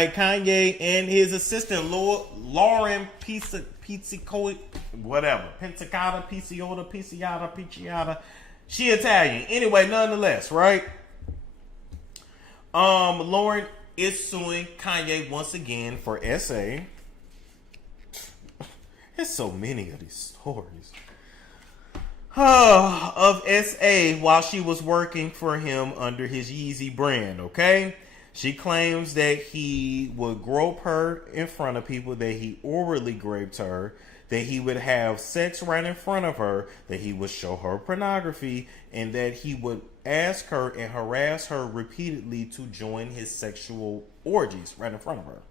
right? Kanye and his assistant, Lauren Pizzicotti, whatever. Pizziata. She Italian. Anyway, nonetheless, right? Lauren is suing Kanye once again for SA. There's so many of these stories. Of SA while she was working for him under his Yeezy brand, okay? She claims that he would grope her in front of people, that he orally raped her, that he would have sex right in front of her, that he would show her pornography, and that he would ask her and harass her repeatedly to join his sexual orgies right in front of her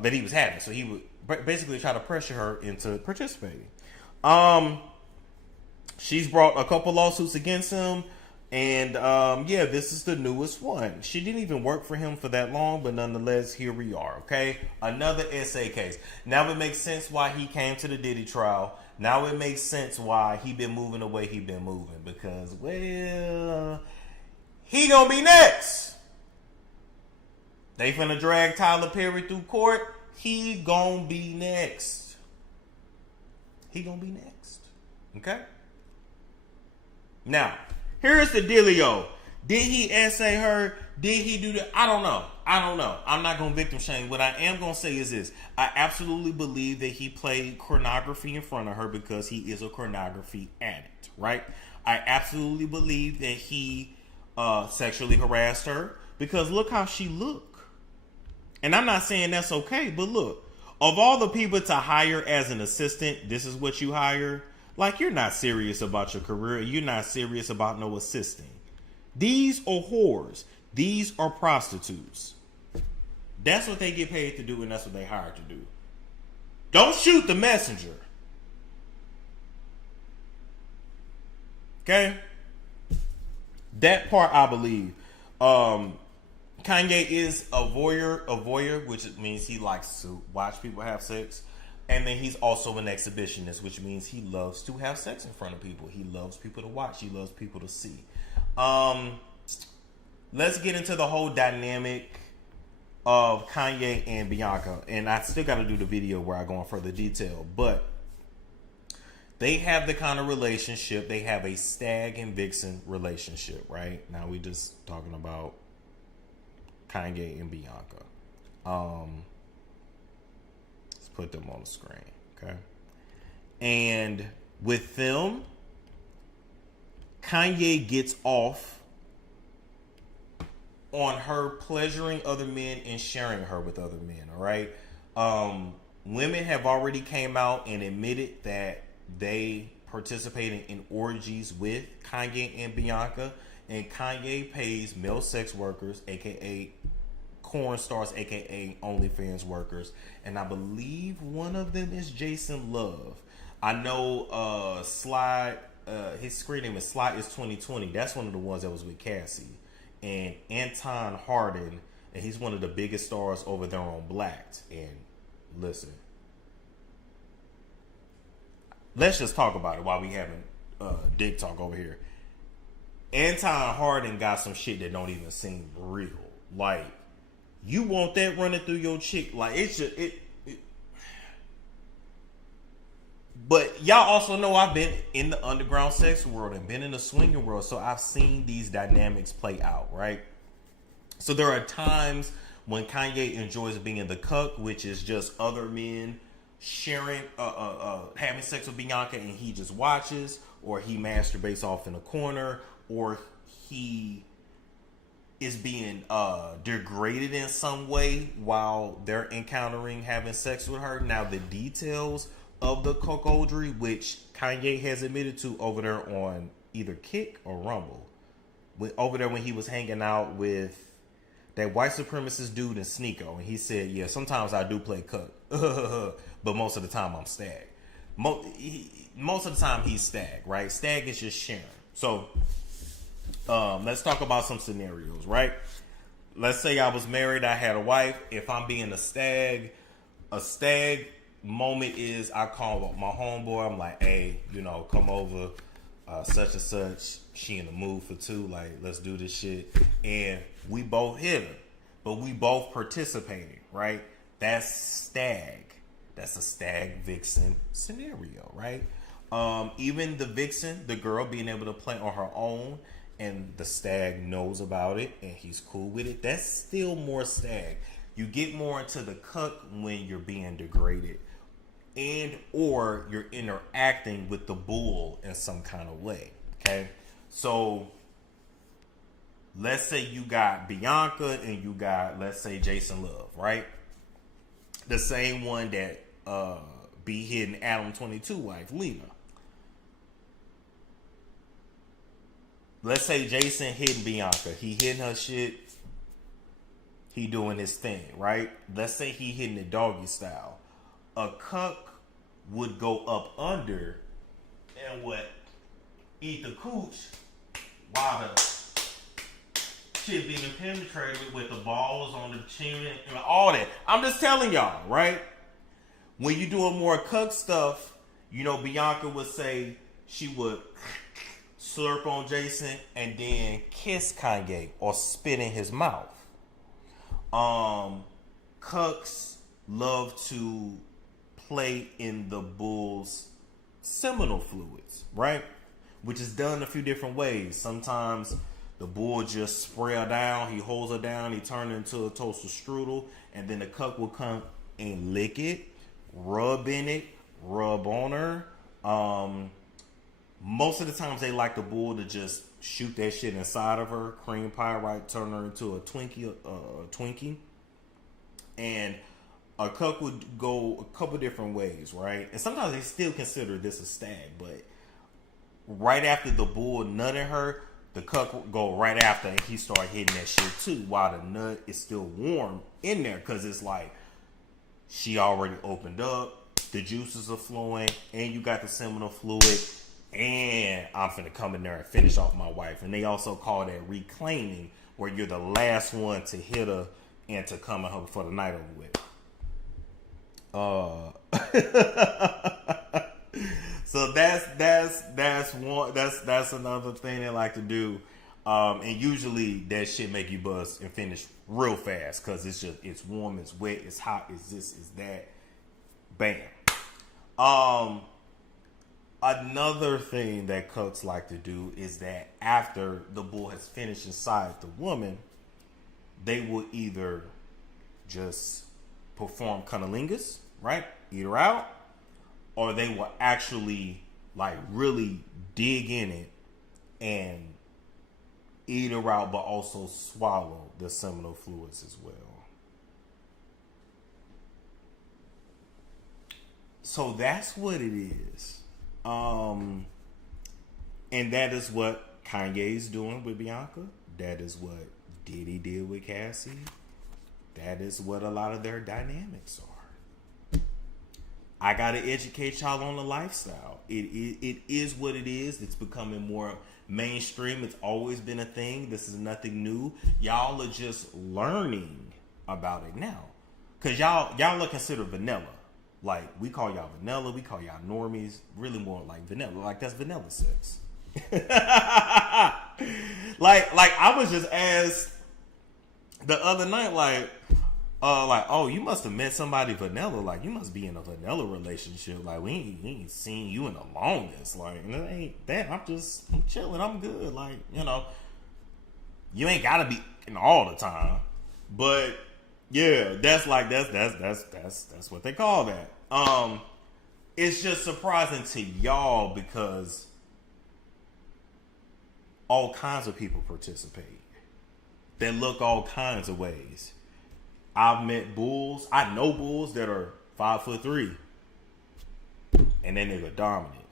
that he was having. So he would basically try to pressure her into participating. She's brought a couple lawsuits against him. And yeah, this is the newest one. She didn't even work for him for that long, but nonetheless, here we are, okay? Another SA case. Now it makes sense why he came to the Diddy trial. Now it makes sense why he been moving the way he been moving. Because, well, he gonna be next. They finna drag Tyler Perry through court. He gonna be next. He gonna be next. Okay? Now, here's the dealio. Did he essay her? Did he do that? I don't know. I'm not going to victim shame. What I am going to say is this. I absolutely believe that he played pornography in front of her because he is a pornography addict, right? I absolutely believe that he sexually harassed her because look how she looked. And I'm not saying that's okay, but look. Of all the people to hire as an assistant, this is what you hire. Like, you're not serious about your career. You're not serious about no assisting. These are whores. These are prostitutes. That's what they get paid to do, and that's what they hired to do. Don't shoot the messenger. Okay? That part I believe. Kanye is a voyeur, which means he likes to watch people have sex. And then he's also an exhibitionist, which means he loves to have sex in front of people. He loves people to watch. He loves people to see. Let's get into the whole dynamic of Kanye and Bianca. And I still got to do the video where I go in further detail. But they have the kind of relationship. They have a Stag and Vixen relationship, right? Now we just talking about Kanye and Bianca. Put them on the screen, okay? And with them, Kanye gets off on her pleasuring other men and sharing her with other men, all right? Women have already came out and admitted that they participated in orgies with Kanye and Bianca, and Kanye pays male sex workers, aka porn stars, aka OnlyFans workers, and I believe one of them is Jason Love. I know Sly, his screen name is Sly is 2020. That's one of the ones that was with Cassie. And Anton Harden, and he's one of the biggest stars over there on Blacked. And listen, let's just talk about it while we having dick talk over here. Anton Harden got some shit that don't even seem real. Like, you want that running through your chick, like it's just it. But y'all also know I've been in the underground sex world and been in the swinging world, so I've seen these dynamics play out, right? So there are times when Kanye enjoys being the cuck, which is just other men sharing, having sex with Bianca, and he just watches, or he masturbates off in a corner, or he is being degraded in some way while they're encountering having sex with her. Now, the details of the cuckoldry, which Kanye has admitted to over there on either Kick or Rumble, over there when he was hanging out with that white supremacist dude in Sneeko, and he said, yeah, sometimes I do play cuck, but most of the time I'm Stag. Most of the time he's Stag, right? Stag is just sharing. So let's talk about some scenarios, right? Let's say I was married, I had a wife. If I'm being a stag moment is I call my homeboy. I'm like, hey, come over, such and such. She in the mood for two. Like, let's do this shit. And we both hit her. but we both participating, right? That's stag. That's a stag vixen scenario, right? Even the vixen, the girl being able to play on her own, and the stag knows about it and he's cool with it. That's still more stag. You get more into the cuck when you're being degraded, and or you're interacting with the bull in some kind of way. Okay, so let's say you got Bianca and you got, let's say, Jason Love, right? The same one that be hitting Adam 22 wife, Lena. Let's say Jason hitting Bianca. He hitting her shit. He doing his thing, right? Let's say he hitting the doggy style. A cuck would go up under and what? Eat the cooch while the shit being penetrated with the balls on the chin and all that. I'm just telling y'all, right? When you doing more cuck stuff, you know, Bianca would say she would slurp on Jason and then kiss Kanye or spit in his mouth. Cucks love to play in the bull's seminal fluids, right? Which is done a few different ways. Sometimes the bull just spray her down, he holds her down, he turns her into a toaster strudel, and then the cuck will come and lick it, rub in it, rub on her. Most of the times they like the bull to just shoot that shit inside of her, cream pie, right? Turn her into a Twinkie. And a cuck would go a couple different ways, right? And sometimes they still consider this a stag, but right after the bull nutted her, the cuck would go right after and he started hitting that shit too, while the nut is still warm in there, because it's like she already opened up, the juices are flowing, and you got the seminal fluid, and I'm finna come in there and finish off my wife. And they also call that reclaiming, where you're the last one to hit her and to come at her before the night over with. So that's another thing they like to do. And usually that shit make you buzz and finish real fast, because it's warm, it's wet, it's hot, it's this, it's that. Bam. Another thing that cucks like to do is that after the bull has finished inside the woman, they will either just perform cunnilingus, right? Eat her out, or they will actually like really dig in it and eat her out, but also swallow the seminal fluids as well. So that's what it is. And that is what Kanye's doing with Bianca. That is what Diddy did with Cassie. That is what a lot of their dynamics are. I gotta educate y'all on the lifestyle. It is what it is. It's becoming more mainstream. It's always been a thing. This is nothing new. Y'all are just learning about it now, cause y'all are considered vanilla. Like, we call y'all vanilla, we call y'all normies, really more like vanilla. Like, that's vanilla sex. like I was just asked the other night, like, oh, you must have met somebody vanilla. Like, you must be in a vanilla relationship. Like, we ain't seen you in the longest. Like, it ain't that. I'm chilling. I'm good. Like, you know, you ain't gotta be in all the time. But yeah, that's what they call that. It's just surprising to y'all because all kinds of people participate. They look all kinds of ways. I've met bulls. I know bulls that are 5'3", and then they're dominant.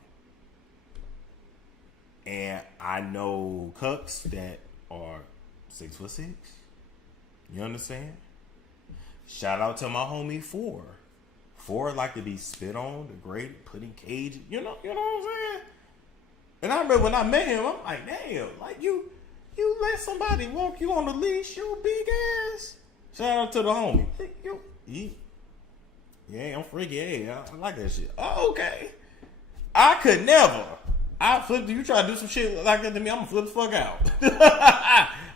And I know cucks that are 6'6". You understand? Shout out to my homie Four. Four like to be spit on, degraded, put in cages. You know what I'm saying? And I remember when I met him, I'm like, damn, like you let somebody walk you on the leash, you big ass. Shout out to the homie. Yeah, I'm freaky. Yeah, I like that shit. Oh, okay. I could never. I flip. You try to do some shit like that to me, I'm gonna flip the fuck out.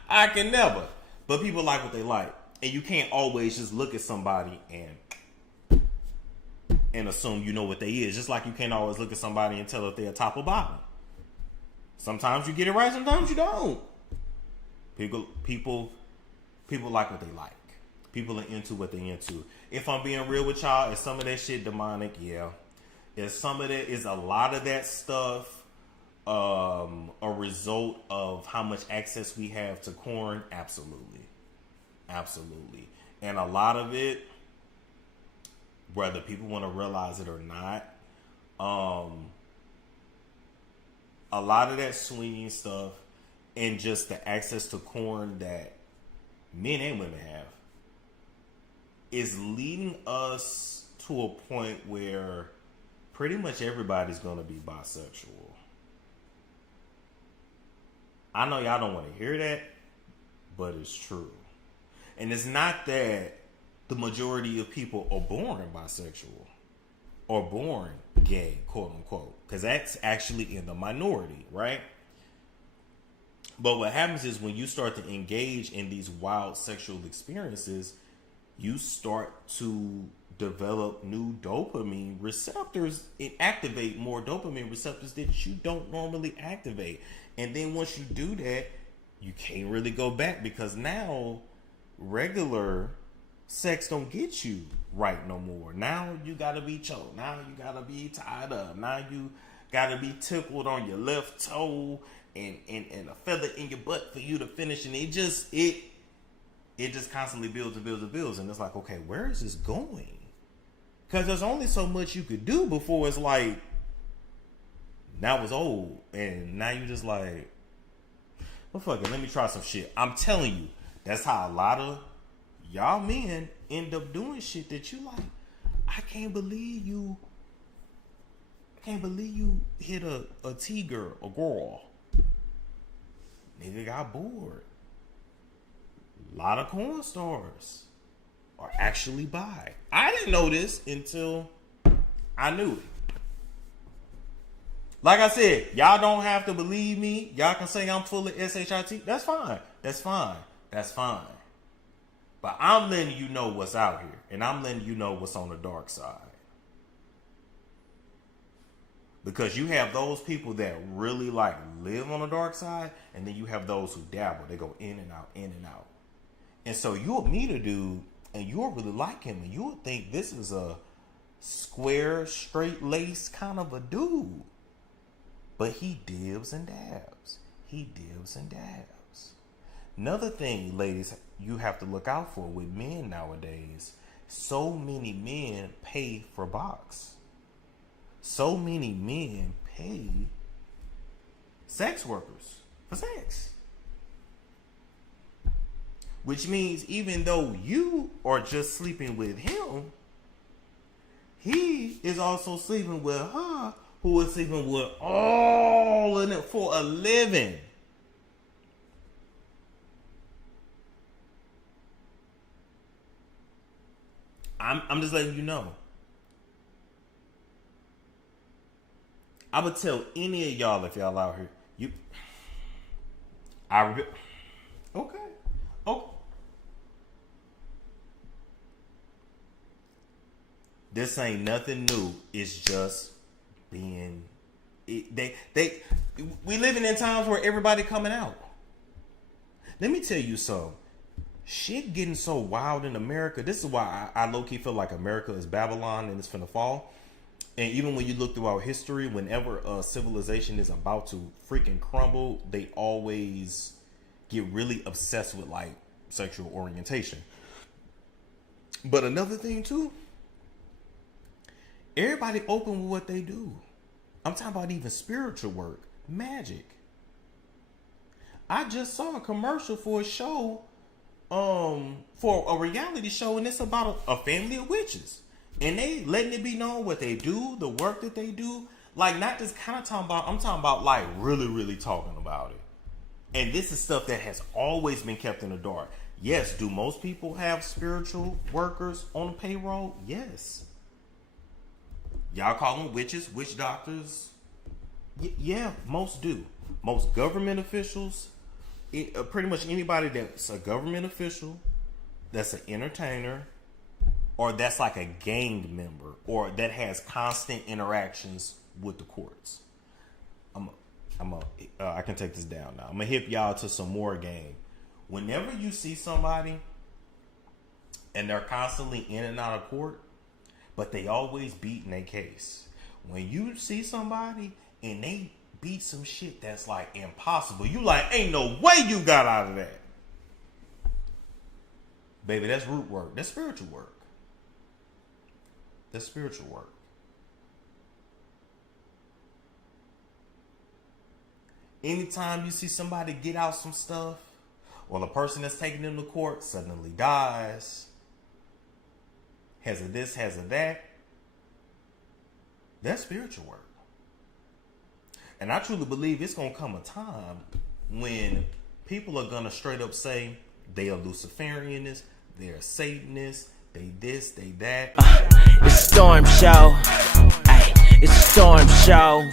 I can never. But people like what they like. And you can't always just look at somebody and assume you know what they is. Just like you can't always look at somebody and tell if they're top or bottom. Sometimes you get it right, sometimes you don't. People like what they like. People are into what they into. If I'm being real with y'all, is some of that shit demonic? Yeah. Is a lot of that stuff a result of how much access we have to corn? Absolutely. Absolutely. And a lot of it, whether people want to realize it or not, a lot of that swinging stuff and just the access to corn that men and women have is leading us to a point where pretty much everybody's going to be bisexual. I know y'all don't want to hear that, but it's true. And it's not that the majority of people are born bisexual or born gay, quote unquote, because that's actually in the minority, right? But what happens is when you start to engage in these wild sexual experiences, you start to develop new dopamine receptors and activate more dopamine receptors that you don't normally activate. And then once you do that, you can't really go back, because now regular sex don't get you right no more. Now you gotta be choked. Now you gotta be tied up. Now you gotta be tickled on your left toe and a feather in your butt for you to finish. And it just constantly builds and builds and builds. And it's like, okay, where is this going? Because there's only so much you could do before it's like, now it's old. And now you just like, well, fuck it, let me try some shit. I'm telling you, that's how a lot of y'all men end up doing shit that you like. I can't believe you hit a T-girl, a girl. Nigga got bored. A lot of corn stars are actually bi. I didn't know this until I knew it. Like I said, y'all don't have to believe me. Y'all can say I'm full of SHIT. That's fine. That's fine. That's fine. But I'm letting you know what's out here. And I'm letting you know what's on the dark side. Because you have those people that really like live on the dark side. And then you have those who dabble. They go in and out, in and out. And so you'll meet a dude and you'll really like him. And you'll think this is a square, straight lace kind of a dude. But he dibs and dabs. He dibs and dabs. Another thing, ladies, you have to look out for with men nowadays. So many men pay for box. So many men pay sex workers for sex. Which means even though you are just sleeping with him, he is also sleeping with her, who is sleeping with all of them for a living. I'm just letting you know. I would tell any of y'all, if y'all out here, okay. Oh. This ain't nothing new. It's just being we living in times where everybody coming out. Let me tell you something. Shit getting so wild in America. This is why I low-key feel like America is Babylon and it's finna fall. And even when you look throughout history, whenever a civilization is about to freaking crumble, they always get really obsessed with like sexual orientation. But another thing too, everybody open with what they do. I'm talking about even spiritual work, magic. I just saw a commercial for a show, for a reality show, and it's about a family of witches. And they letting it be known what they do, the work that they do. Like, not just kind of talking about, I'm talking about like really, really talking about it. And this is stuff that has always been kept in the dark. Yes, do most people have spiritual workers on the payroll? Yes. Y'all call them witches, witch doctors? Yeah, most do. Most government officials, pretty much anybody that's a government official that's an entertainer, or that's like a gang member, or that has constant interactions with the courts. I can take this down now. I'm gonna hip y'all to some more game. Whenever you see somebody and they're constantly in and out of court, but they always beating their case. When you see somebody and they beat some shit that's like impossible, you like, ain't no way you got out of that. Baby, that's root work. That's spiritual work. That's spiritual work. Anytime you see somebody get out some stuff, or the person that's taking them to court suddenly dies, has a this, has a that, that's spiritual work. And I truly believe it's going to come a time when people are going to straight up say they are Luciferianists, they're Satanists, they this, they that. It's a storm show. Ay, it's a storm show.